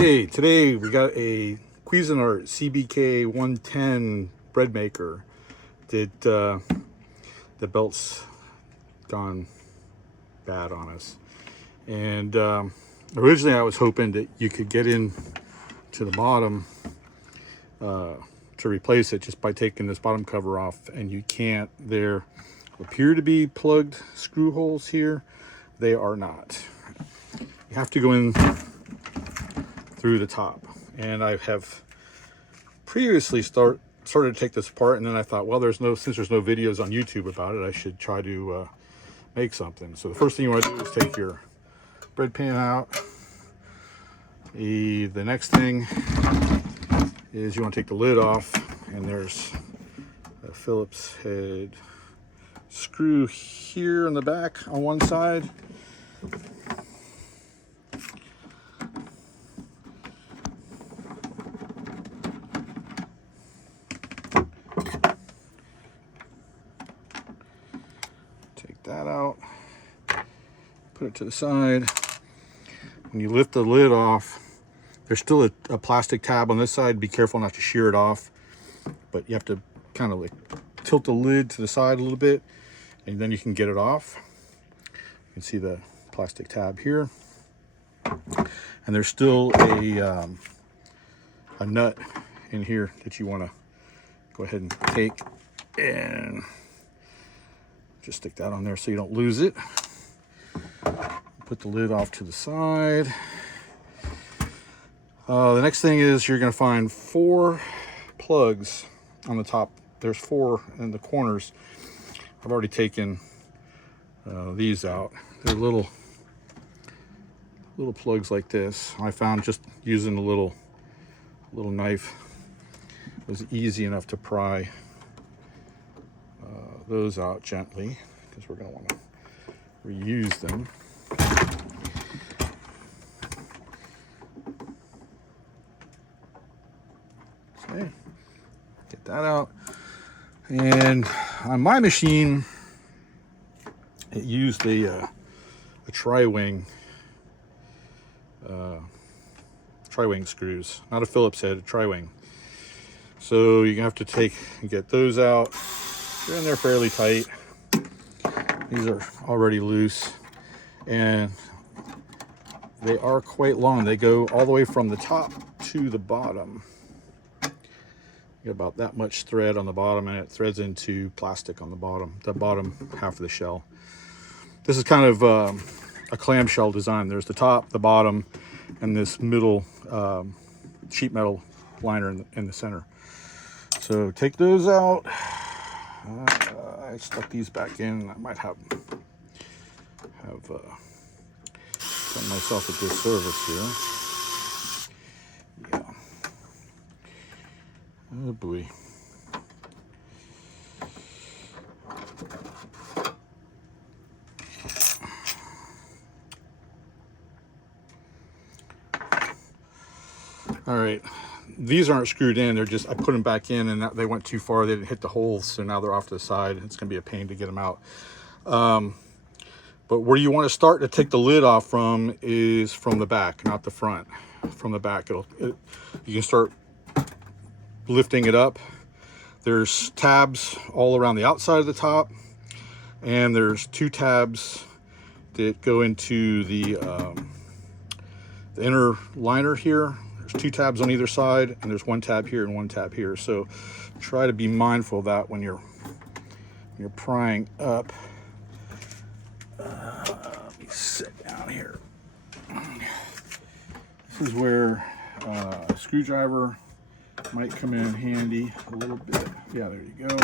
Okay, today we got a Cuisinart CBK-110 bread maker. The belt's gone bad on us, and originally I was hoping that you could get in to the bottom to replace it just by taking this bottom cover off, and you can't. There appear to be plugged screw holes here. They are not. You have to go in through the top, and I have previously started to take this apart, and then I thought, well, since there's no videos on YouTube about it, I should try to make something. So the first thing you want to do is take your bread pan out. The next thing is you want to take the lid off, and there's a Phillips head screw here in the back on one side. Take that out, put it to the side. When you lift the lid off, there's still a plastic tab on this side. Be careful not to shear it off, but you have to kind of like tilt the lid to the side a little bit, and then you can get it off. You can see the plastic tab here, and there's still a nut in here that you want to go ahead and take and just stick that on there so you don't lose it. Put the lid off to the side. The next thing is you're going to find 4 plugs on the top. There's 4 in the corners. I've already taken these out. They're little plugs like this. I found just using a little knife was easy enough to pry those out gently, because we're going to want to reuse them. Okay, get that out. And on my machine, it used a tri-wing screws, not a Phillips head, a tri-wing. So you're gonna have to get those out. They're in there fairly tight. These are already loose, and they are quite long. They go all the way from the top to the bottom. You get about that much thread on the bottom, and it threads into plastic on the bottom half of the shell. This is kind of a clamshell design. There's the top, the bottom, and this middle sheet metal liner in the center. So take those out. I stuck these back in. I might have done myself a disservice here. Yeah. Oh boy. All right, these aren't screwed in. They're just, I put them back in, and they went too far. They didn't hit the holes, so now they're off to the side. It's gonna be a pain to get them out. But where you want to start to take the lid off from is from the back, not the front. From the back, you can start lifting it up. There's tabs all around the outside of the top, and there's 2 tabs that go into the inner liner here. There's 2 tabs on either side, and there's 1 tab here and 1 tab here. So try to be mindful of that when you're prying up. Let me sit down here. This is where a screwdriver might come in handy a little bit. Yeah, there you go.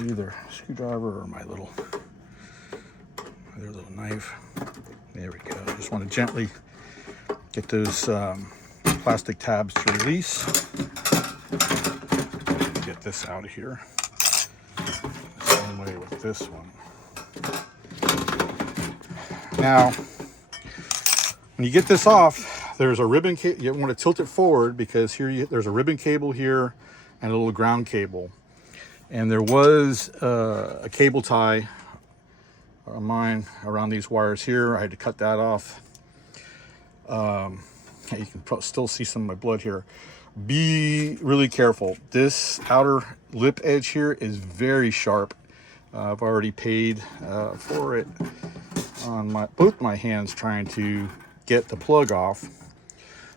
Either screwdriver or my other little knife. There we go. Just want to gently get those plastic tabs to release. Get this out of here. Same way with this one. Now, when you get this off, there's a ribbon cable. You want to tilt it forward, because here there's a ribbon cable here and a little ground cable. And there was a cable tie mine around these wires here. I had to cut that off. You can still see some of my blood here. Be really careful. This outer lip edge here is very sharp. I've already paid for it on both my hands trying to get the plug off.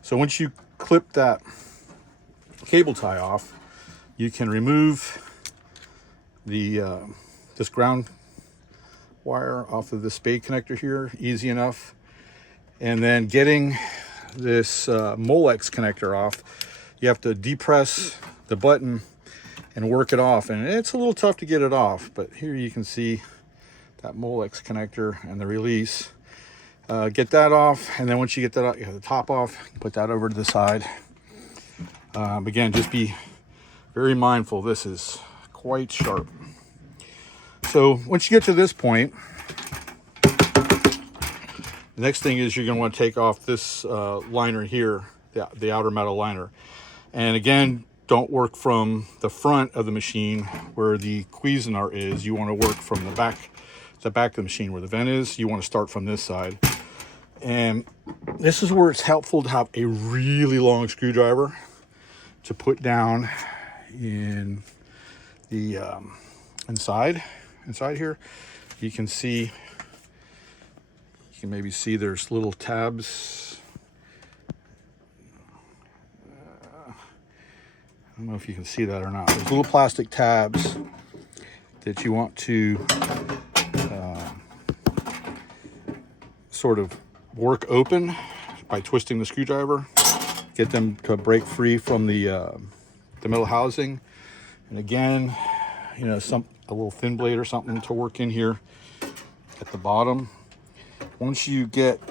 So once you clip that cable tie off, you can remove the this ground wire off of the spade connector here, easy enough. And then getting this Molex connector off, you have to depress the button and work it off, and it's a little tough to get it off, but here you can see that Molex connector and the release. Get that off, and then once you get that out, you have the top off, put that over to the side. Again, just be very mindful, this is quite sharp. So once you get to this point, the next thing is you're going to want to take off this liner here, the outer metal liner. And again, don't work from the front of the machine where the Cuisinart is. You want to work from the back of the machine where the vent is. You want to start from this side. And this is where it's helpful to have a really long screwdriver to put down in the inside here. You can maybe see there's little tabs. I don't know if you can see that or not. There's little plastic tabs that you want to sort of work open by twisting the screwdriver. Get them to break free from the metal housing. And again, you know, a little thin blade or something to work in here at the bottom. Once you get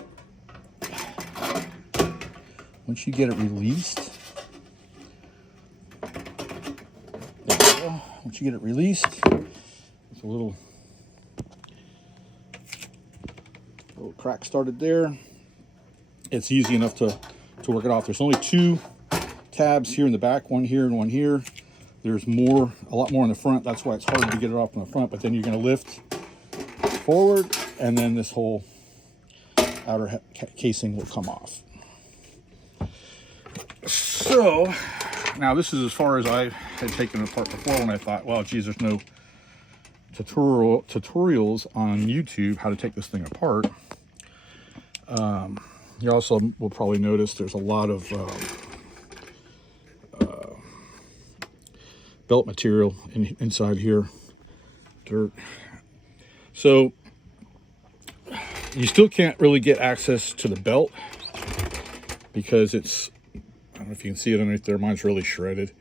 it released, there we go. Once you get it released, there's a little crack started there. It's easy enough to work it off. There's only two tabs here in the back, one here and one here. There's a lot more in the front. That's why it's hard to get it off from the front, but then you're going to lift forward and then this whole outer casing will come off. So now this is as far as I had taken it apart before, when I thought, well, geez, there's no tutorials on YouTube how to take this thing apart. You also will probably notice there's a lot of belt material inside here, dirt. So you still can't really get access to the belt because it's, I don't know if you can see it underneath there, mine's really shredded.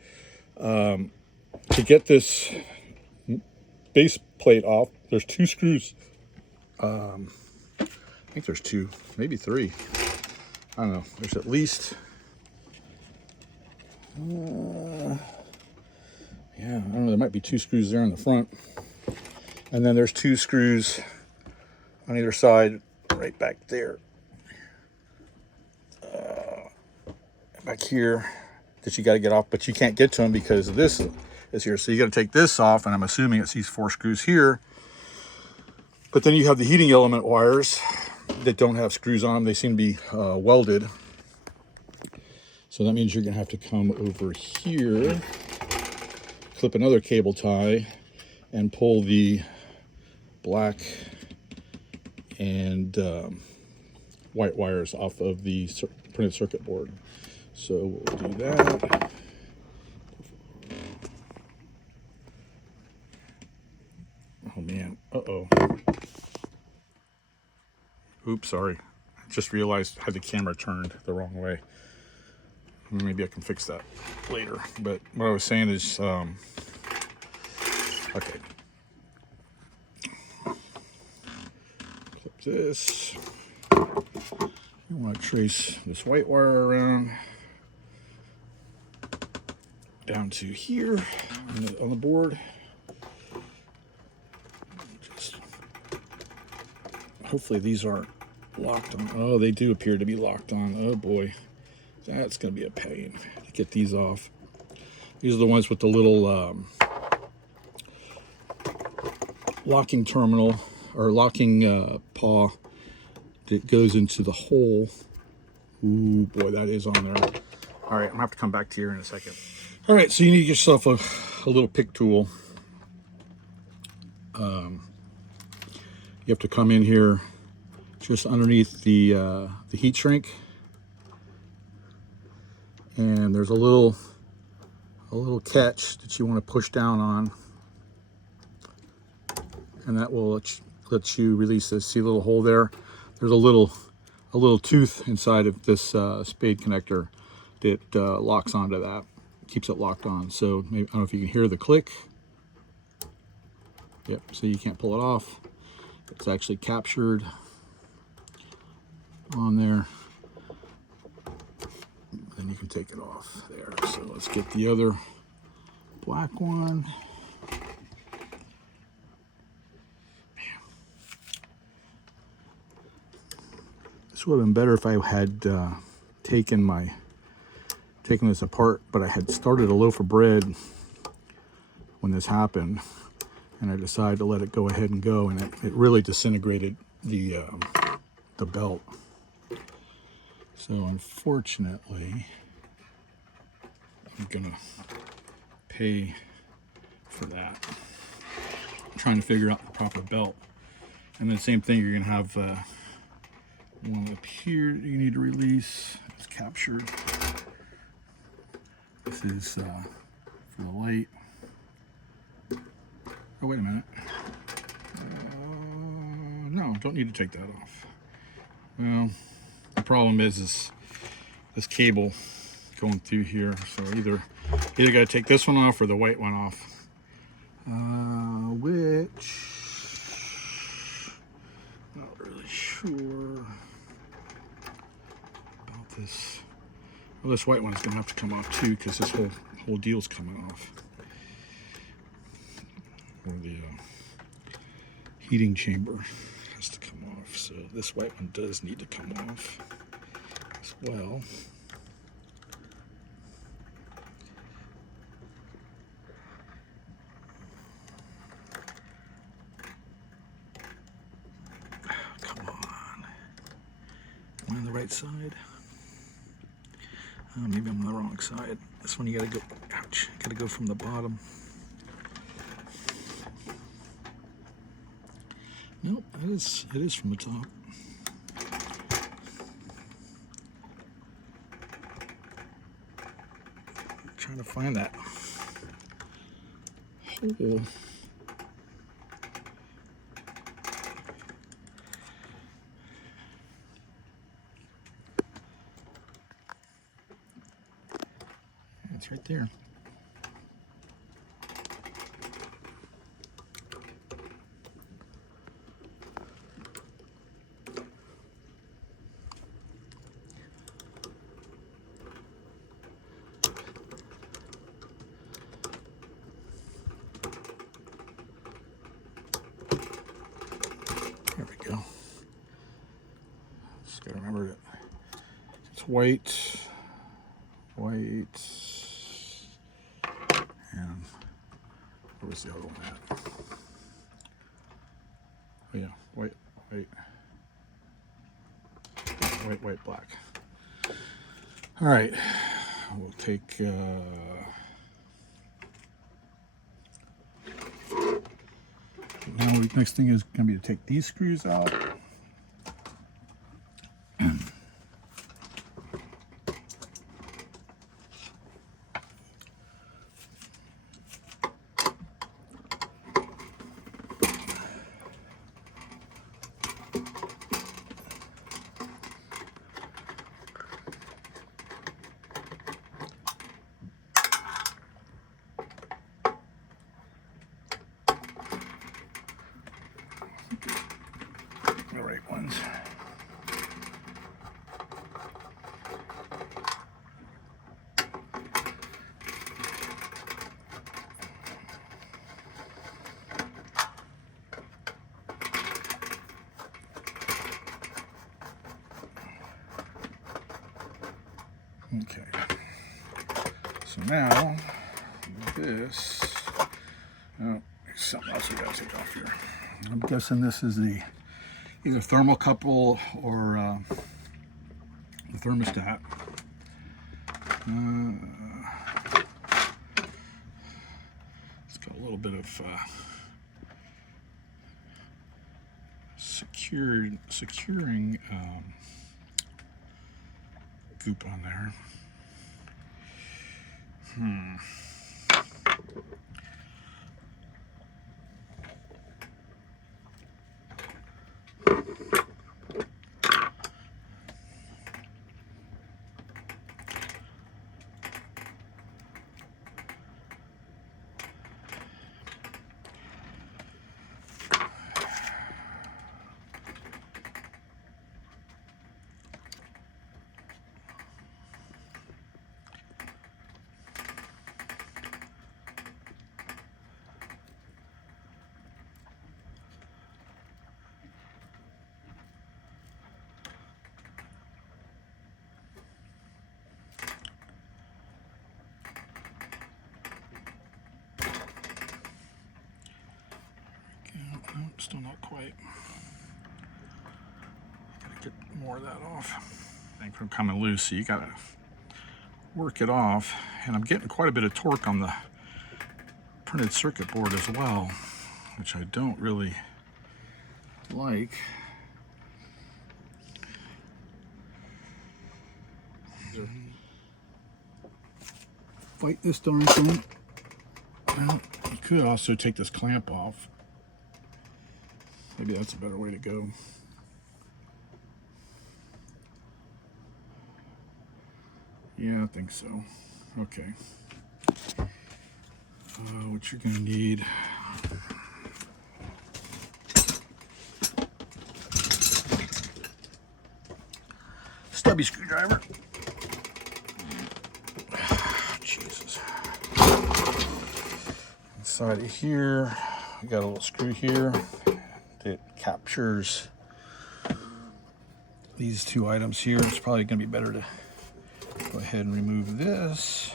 To get this base plate off, there's two screws. I think there's two, maybe three. I don't know. There's at least, yeah, I don't know. There might be two screws there in the front. And then there's two screws on either side, right back there. Back here that you got to get off, but you can't get to them because this is here. So you got to take this off, and I'm assuming it's these four screws here. But then you have the heating element wires that don't have screws on them. They seem to be welded. So that means you're going to have to come over here, clip another cable tie, and pull the black and white wires off of the printed circuit board. So we'll do that. Oh man, uh-oh. Oops, sorry. I just realized I had the camera turned the wrong way. Maybe I can fix that later. But what I was saying is, okay. Clip this. You want to trace this white wire around down to here on the board. Just hopefully these aren't locked on. Oh, they do appear to be locked on. Oh boy, that's going to be a pain to get these off. These are the ones with the little locking terminal or locking paw that goes into the hole. Ooh, boy, that is on there. All right, I'm gonna have to come back to you in a second. All right, so you need yourself a little pick tool. You have to come in here just underneath the heat shrink, and there's a little catch that you want to push down on, and that will let you release this. See a little hole there? There's a little tooth inside of this spade connector that locks onto that, keeps it locked on. So maybe, I don't know if you can hear the click. Yep, so you can't pull it off. It's actually captured on there. Then you can take it off there. So let's get the other black one. This would have been better if I had taken this apart, but I had started a loaf of bread when this happened, and I decided to let it go ahead and go, and it really disintegrated the belt. So unfortunately, I'm gonna pay for that. I'm trying to figure out the proper belt, and then same thing. You're gonna have one up here that you need to release. It's captured. This is for the light. Oh, wait a minute. No, don't need to take that off. Well, the problem is this cable going through here. So either got to take this one off or the white one off. Which, not really sure about this. Well, this white one's gonna have to come off too, because this whole deal's coming off. Or the heating chamber has to come off. So this white one does need to come off as well. Come on. Am I on the right side? Maybe I'm on the wrong side. This one you gotta go, ouch, gotta go from the bottom. Nope, it is from the top. I'm trying to find that hole. It's right there. There we go. Just gotta remember that it's white, and where was the other one at? Oh yeah, white, black. All right, we'll take. Now the next thing is going to be to take these screws out. The right ones. Okay. So now this. Oh, there's something else we gotta take off here. I'm guessing this is the either thermocouple or the thermostat. It's got a little bit of securing goop on there. No, still not quite. Gotta get more of that off. Thing from coming loose, so you gotta work it off. And I'm getting quite a bit of torque on the printed circuit board as well, which I don't really like. Fight this darn thing. Well, you could also take this clamp off. Maybe that's a better way to go. Yeah, I think so. Okay. What you're gonna need. Stubby screwdriver. Jesus. Inside of here, we got a little screw here that captures these two items here. It's probably going to be better to go ahead and remove this.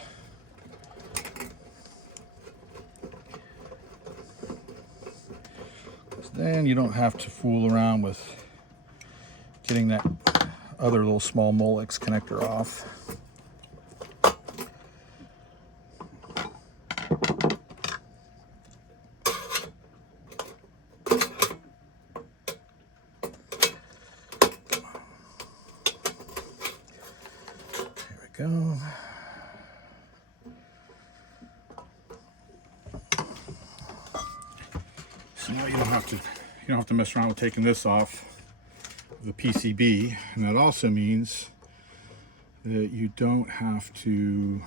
Then you don't have to fool around with getting that other little small Molex connector off. Go. So now you don't have to mess around with taking this off the PCB, and that also means that you don't have to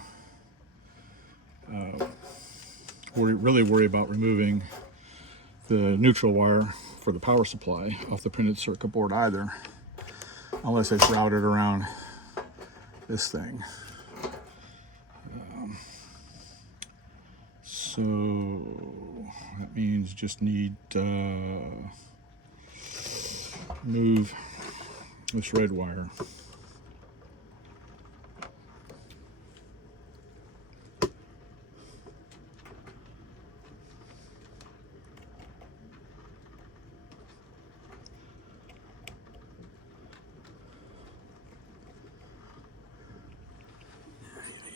really worry about removing the neutral wire for the power supply off the printed circuit board either, unless it's routed around this thing. So that means just need move this red wire.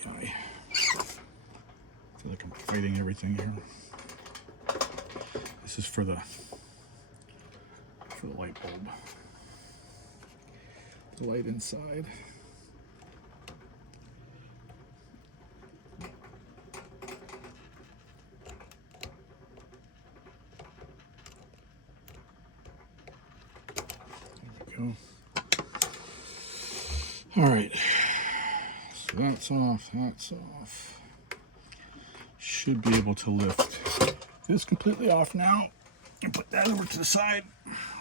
I feel like I'm fighting everything here. This is for the light bulb. The light inside. There we go. All right. So that's off. That's off. Should be able to lift this completely off now and put that over to the side.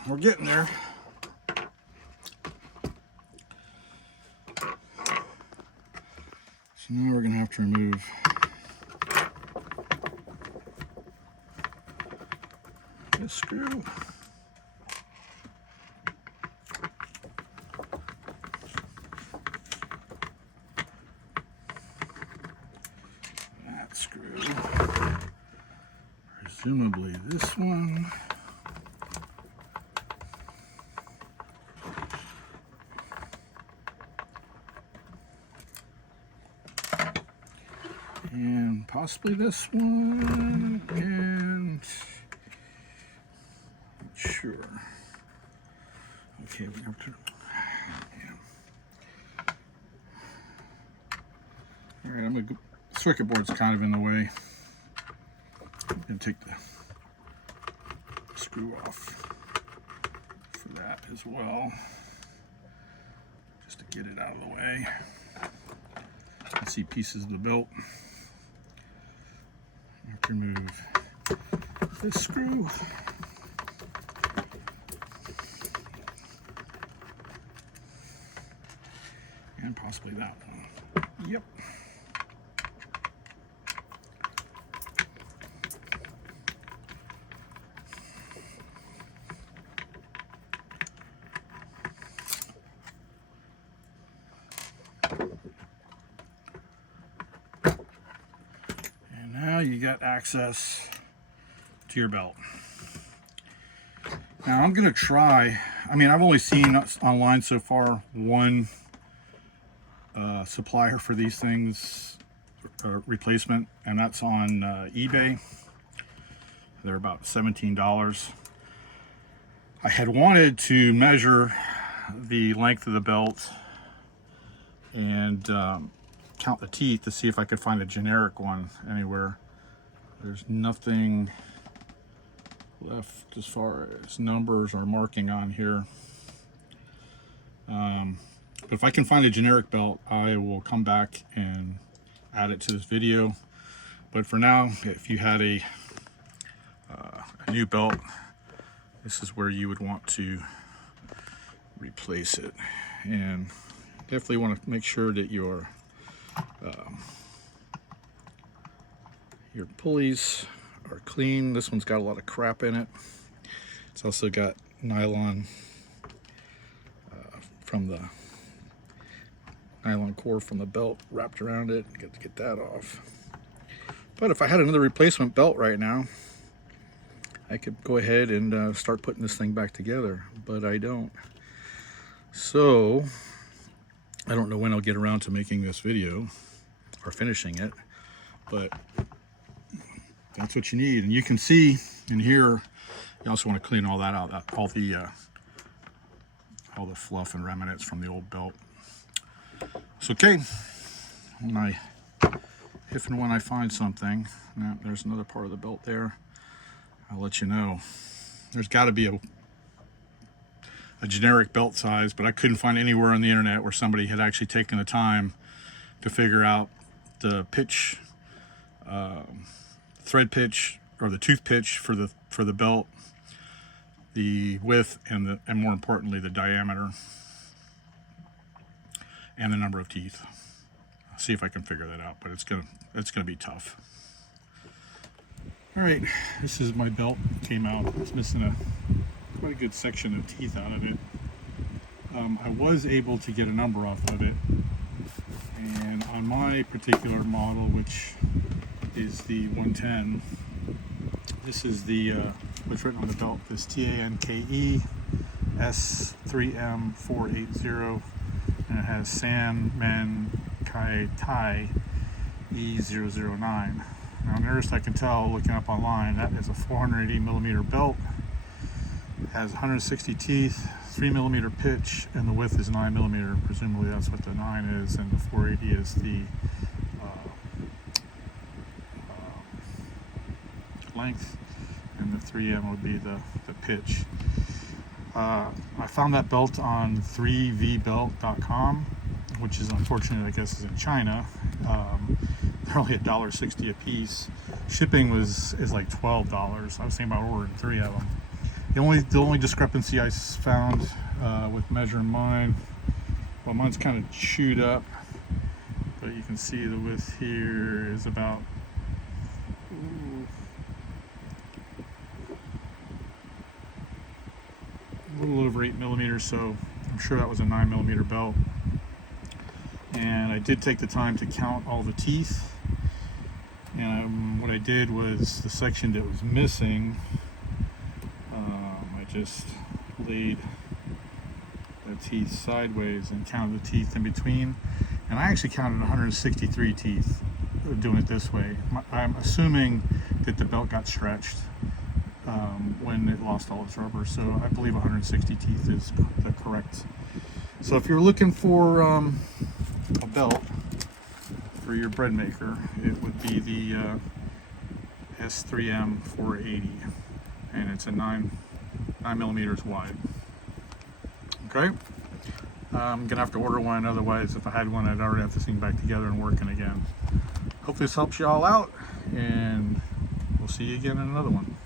We're getting there. So now we're going to have to remove this screw. That screw. Presumably this one. possibly this one, and not sure. Okay, we have to. Yeah. All right, I'm gonna go. Circuit board's kind of in the way. I'm gonna take the screw off for that as well, just to get it out of the way. You can see pieces of the belt. I have to remove this screw. And possibly that one. Yep. And now you got access to your belt. Now I'm gonna try, I mean, I've only seen online so far one supplier for these things, replacement, and that's on eBay. They're about $17. I had wanted to measure the length of the belt and count the teeth to see if I could find a generic one anywhere. There's nothing left as far as numbers or marking on here. But if I can find a generic belt, I will come back and add it to this video. But for now, if you had a new belt, this is where you would want to replace it. And definitely want to make sure that your pulleys are clean. This one's got a lot of crap in it. It's also got nylon from the nylon core from the belt wrapped around it. Got to get that off. But if I had another replacement belt right now, I could go ahead and start putting this thing back together, but I don't. So I don't know when I'll get around to making this video or finishing it, but that's what you need. And you can see in here, you also want to clean all that out, all the fluff and remnants from the old belt. It's okay. If and when I find something, now there's another part of the belt there, I'll let you know. There's got to be a generic belt size, but I couldn't find anywhere on the internet where somebody had actually taken the time to figure out the pitch, thread pitch, or the tooth pitch for the belt, the width, and more importantly the diameter, and the number of teeth. I'll see if I can figure that out, but it's gonna be tough. All right, this is my belt. It came out. It's missing quite a good section of teeth out of it. I was able to get a number off of it, and on my particular model, which is the 110, this is the what's written on the belt, this TANKE S3M480, and it has San Man Kai Tai E009. Now, nearest I can tell looking up online, that is a 480 millimeter belt. It has 160 teeth, 3 millimeter pitch, and the width is 9 millimeter. Presumably that's what the 9 is, and the 480 is the length, and the 3M would be the pitch. I found that belt on 3vbelt.com, which is unfortunate, I guess, is in China. They're only $1.60 a piece. Shipping is like $12. I was thinking about ordering 3 of them. The only discrepancy I found with measuring mine, well, mine's kind of chewed up, but you can see the width here is about a little over 8 millimeters, so I'm sure that was a 9 millimeter belt. And I did take the time to count all the teeth, and what I did was the section that was missing, I just laid the teeth sideways and counted the teeth in between, and I actually counted 163 teeth doing it this way. I'm assuming that the belt got stretched when it lost all its rubber, so I believe 160 teeth is the correct. So if you're looking for a belt for your bread maker, it would be the S3M 480, and it's a 9 millimeters wide. Okay, I'm gonna have to order one, otherwise if I had one I'd already have this thing back together and working again. Hope this helps you all out, and we'll see you again in another one.